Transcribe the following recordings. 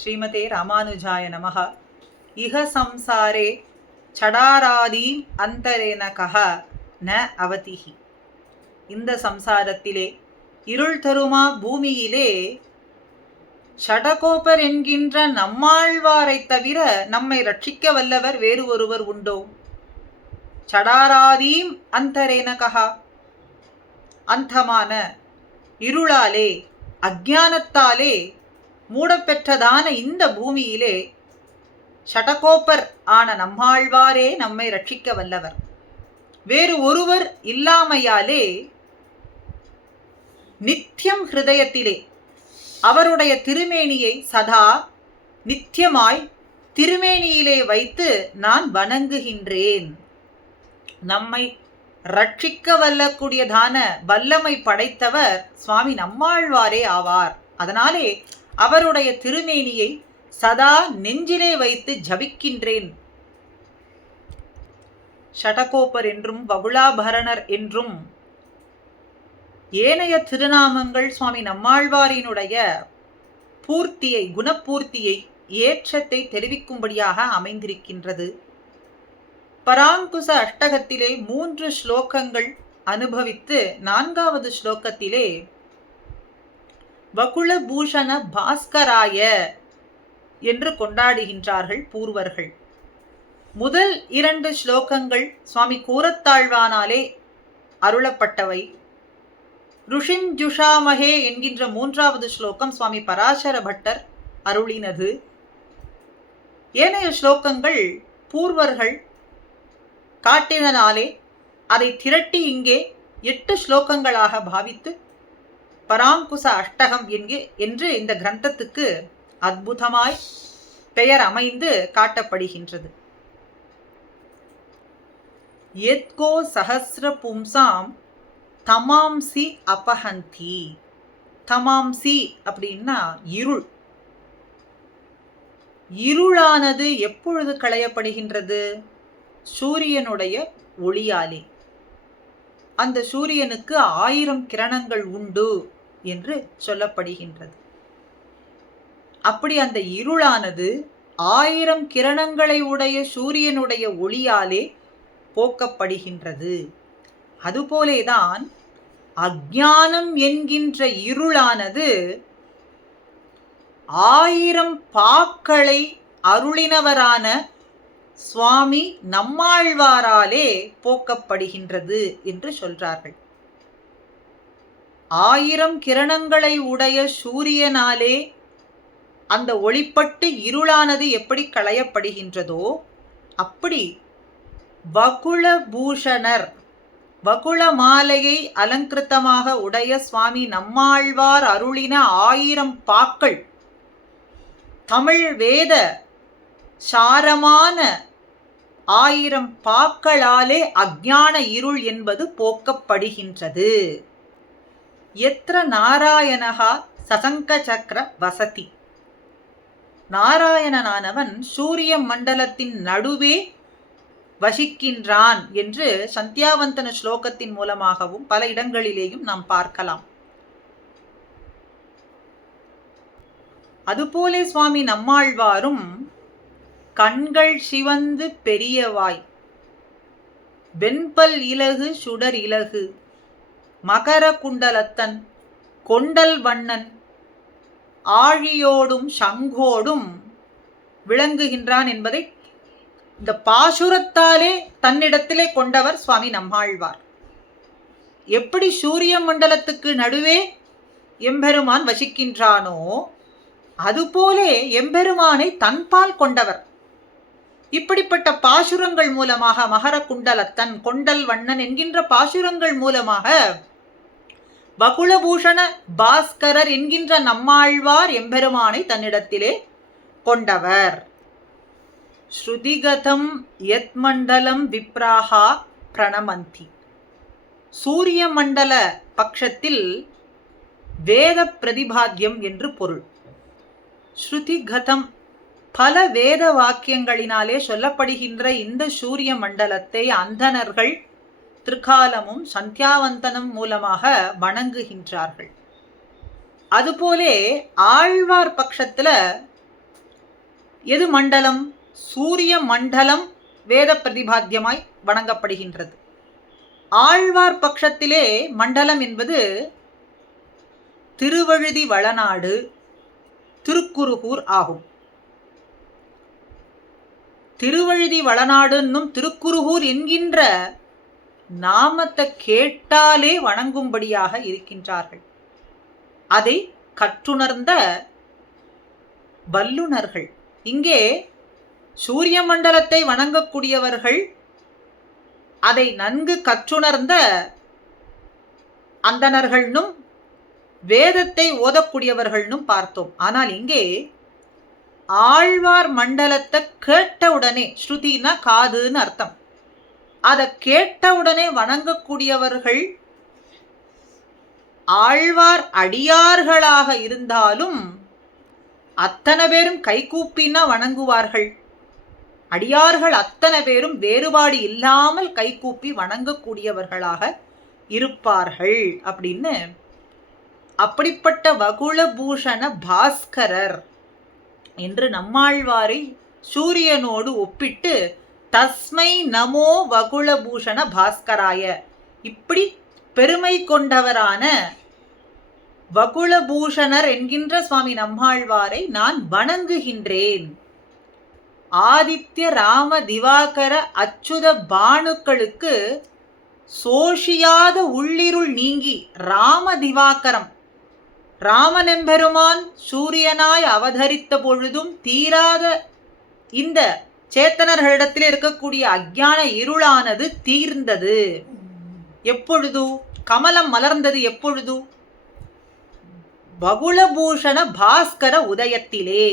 ஸ்ரீமதே ராமானுஜாய நமஹ. இஹ சம்சாரே சடாராதீம் அந்தரேன கஹ ந அவதிஹி. இந்த சம்சாரத்திலே இருள் தருமா பூமியிலே ஷடகோபர் என்கின்ற நம்மாழ்வாரை தவிர நம்மை ரட்சிக்க வல்லவர் வேறு ஒருவர் உண்டோ? சடாராதீம் அந்தரேன கஹா, அந்தமான இருளாலே அஜானத்தாலே மூடப்பெற்றதான இந்த பூமியிலே ஷடகோப்பர் ஆன நம்மாழ்வாரே நம்மை ரட்சிக்க வல்லவர். வேறு ஒருவர் இல்லாமையாலே நித்தியம் ஹிருதயத்திலே அவருடைய திருமேனியை சதா நித்தியமாய் திருமேனியிலே வைத்து நான் வணங்குகின்றேன். நம்மை ரட்சிக்க வல்லக்கூடியதான வல்லமை படைத்தவர் சுவாமி நம்மாழ்வாரே ஆவார். அதனாலே அவருடைய திருமேனியை சதா நெஞ்சிலே வைத்து ஜபிக்கின்றேன். ஷடகோப்பர் என்றும் வகுளாபரணர் என்றும் ஏனைய திருநாமங்கள் சுவாமி நம்மாழ்வாரினுடைய பூர்த்தியை, குணப்பூர்த்தியை, ஏற்றத்தை தெரிவிக்கும்படியாக அமைந்திருக்கின்றது. பராங்குச அஷ்டகத்திலே 3 ஸ்லோகங்கள் அனுபவித்து 4வது ஸ்லோகத்திலே வகுளபூஷண பாஸ்கராய என்று கொண்டாடுகின்றார்கள் பூர்வர்கள். முதல் 2 ஸ்லோகங்கள் சுவாமி கூரத்தாழ்வானாலே அருளப்பட்டவை. ருஷிஞ்சுஷாமஹே என்கின்ற 3வது ஸ்லோகம் சுவாமி பராசர பட்டர் அருளினது. ஏனைய ஸ்லோகங்கள் பூர்வர்கள் காட்டினாலே அதை திரட்டி இங்கே 8 ஸ்லோகங்களாக பாவித்து பராங்குச அஷ்டகம் என்று இந்த கிரந்தத்துக்கு அற்புதமாய் பெயர் அமைந்து காட்டப்படுகின்றது. யத்கோ சஹஸ்ர பும்சாம் தமாம்சி அபஹந்தி. தமாம்சி அப்படின்னா இருள். இருளானது எப்பொழுது களையப்படுகின்றது? சூரியனுடைய ஒளியாலே. அந்த சூரியனுக்கு 1000 கிரணங்கள் உண்டு என்று சொல்லப்படுகின்றது. அப்படி அந்த இருளானது 1000 கிரணங்களை உடைய சூரியனுடைய ஒளியாலே போக்கப்படுகின்றது. அதுபோலேதான் அஞ்ஞானம் என்கின்ற இருளானது 1000 பாக்களை அருளினவரான சுவாமி நம்மாழ்வாராலே போக்கப்படுகின்றது என்று சொல்றார்கள். 1000 கிரணங்களை உடைய சூரியனாலே அந்த ஒளிப்பட்டு இருளானது எப்படி களையப்படுகின்றதோ அப்படி வகுளபூஷணர், வகுள மாலையை அலங்கிருத்தமாக உடைய சுவாமி நம்மாழ்வார் அருளின 1000 பாக்கள், தமிழ் வேத சாரமான 1000 பாக்களாலே அஞ்ஞான இருள் என்பது போக்கப்படுகின்றது. எத்திர நாராயணஹா சசங்க சக்கர வசதி. நாராயணனானவன் சூரிய மண்டலத்தின் நடுவே வசிக்கின்றான் என்று சந்தியாவந்தன ஸ்லோகத்தின் மூலமாகவும் பல இடங்களிலேயும் நாம் பார்க்கலாம். அதுபோலே சுவாமி நம்மாழ்வாரும் கண்கள் சிவந்து பெரியவாய், வெண்பல் இலகு சுடர் இலகு, மகர குண்டலத்தன், கொண்டல் வண்ணன், ஆழியோடும் சங்கோடும் விளங்குகின்றான் என்பதை இந்த பாசுரத்தாலே தன்னிடத்திலே கொண்டவர் சுவாமி நம்மாழ்வார். எப்படி சூரிய மண்டலத்துக்கு நடுவே எம்பெருமான் வசிக்கின்றானோ அதுபோலே எம்பெருமானை தன்பால் கொண்டவர். இப்படிப்பட்ட பாசுரங்கள் மூலமாக மகர குண்டலத்தன், கொண்டல் வண்ணன் என்கின்ற பாசுரங்கள் மூலமாக வகுளபூஷண பாஸ்கரர் என்கின்ற நம்மாழ்வார் எம்பெருமானை தன்னிடத்திலே கொண்டவர். ஸ்ருதிகதம் யத் மண்டலம் விப்ராஹா பிரணமந்தி. சூரிய மண்டல பட்சத்தில் வேத பிரதிபாத்தியம் என்று பொருள். ஸ்ருதிகதம் பல வேத வாக்கியங்களினாலே சொல்லப்படுகின்ற இந்த சூரிய மண்டலத்தை அந்தணர்கள் திருக்காலமும் சந்தியாவந்தனம் மூலமாக வணங்குகின்றார்கள். அதுபோலே ஆழ்வார் பட்சத்துல எது மண்டலம்? சூரிய மண்டலம் வேத பிரதிபாத்தியமாய் வணங்கப்படுகின்றது. ஆழ்வார் பட்சத்திலே மண்டலம் என்பது திருவழுதி வளநாடு, திருக்குருகூர் ஆகும். திருவழுதி வளநாடுன்னும் திருக்குருகூர் என்கின்ற நாமத்தை கேட்டாலே வணங்கும்படியாக இருக்கின்றார்கள். அதை கற்றுணர்ந்த வல்லுனர்கள். இங்கே சூரிய மண்டலத்தை வணங்கக்கூடியவர்கள், அதை நன்கு கற்றுணர்ந்த அந்தணர்கள்னும் வேதத்தை ஓதக்கூடியவர்கள்னும் பார்த்தோம். ஆனால் இங்கே ஆழ்வார் மண்டலத்தை கேட்டவுடனே, ஸ்ருதினா காதுன்னு அர்த்தம், அதை கேட்டவுடனே வணங்கக்கூடியவர்கள் ஆழ்வார் அடியார்களாக இருந்தாலும் அத்தனை பேரும் கைகூப்பினா வணங்குவார்கள். அடியார்கள் அத்தனை பேரும் வேறுபாடு இல்லாமல் கைகூப்பி வணங்கக்கூடியவர்களாக இருப்பார்கள் அப்படின்னு அப்படிப்பட்ட வகுளபூஷண பாஸ்கரர் என்று நம்மாழ்வாரை சூரியனோடு ஒப்பிட்டு தஸ்மை நமோ வகுளபூஷண பாஸ்கராய, இப்படி பெருமை கொண்டவரான வகுளபூஷணர் என்கின்ற சுவாமி நம்மாழ்வாரை நான் வணங்குகின்றேன். ஆதித்ய ராம திவாகர அச்சுத பானுக்களுக்கு சோஷியாத உள்ளிருள் நீங்கி ராம திவாகரம், ராமனெம்பெருமான் சூரியனாய் அவதரித்த பொழுதும் தீராத இந்த சேத்தனர்களிடத்தில் இருக்கக்கூடிய அஞ்ஞான இருளானது தீர்ந்தது. எப்பொழுது? கமலம் மலர்ந்தது எப்பொழுது? வகுளபூஷண பாஸ்கர உதயத்திலே.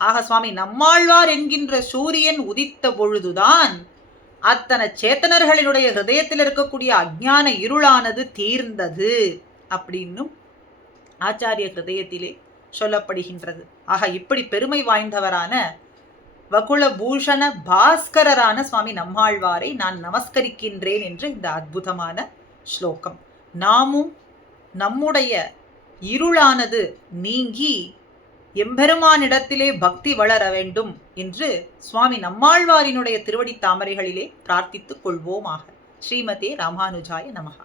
ஆக சுவாமி நம்மாழ்வார் என்கின்ற சூரியன் உதித்த பொழுதுதான் அத்தனை சேத்தனர்களினுடைய ஹிருதயத்தில் இருக்கக்கூடிய அஞ்ஞான இருளானது தீர்ந்தது அப்படின்னும் ஆச்சாரிய ஹிருதயத்திலே சொல்லப்படுகின்றது. ஆக இப்படி பெருமை வாய்ந்தவரான வகுளபூஷண பாஸ்கரரான சுவாமி நம்மாழ்வாரை நான் நமஸ்கரிக்கின்றேன் என்று இந்த அற்புதமான ஸ்லோகம். நாமும் நம்முடைய இருளானது நீங்கி எம்பெருமானிடத்திலே பக்தி வளர வேண்டும் என்று சுவாமி நம்மாழ்வாரினுடைய திருவடி தாமரைகளிலே பிரார்த்தித்துக் கொள்வோமாக. ஸ்ரீமதே ராமானுஜாய நமஹ.